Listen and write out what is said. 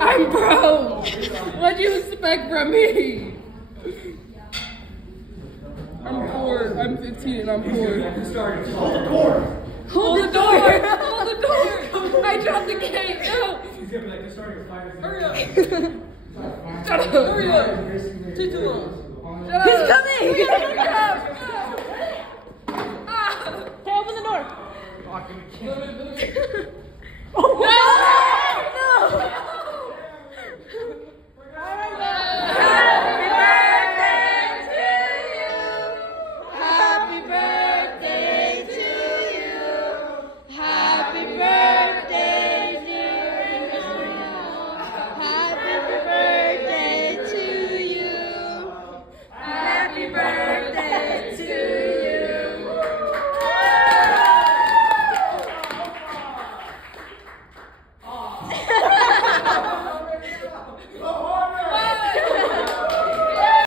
I'm broke. What do you expect from me? I'm poor. I'm 15 and I'm poor. Hold the door. Hold the door. Hold the door. I dropped the gate. No. He's gonna be like, they're starting a fight. Hurry up. Shut up. Hurry up. Take too long. Shut up. He's coming. Hurry up. Hey, open the door. No! No! Happy birthday to you. Happy birthday, dear Maria. Happy birthday to you. Happy birthday to you. Oh,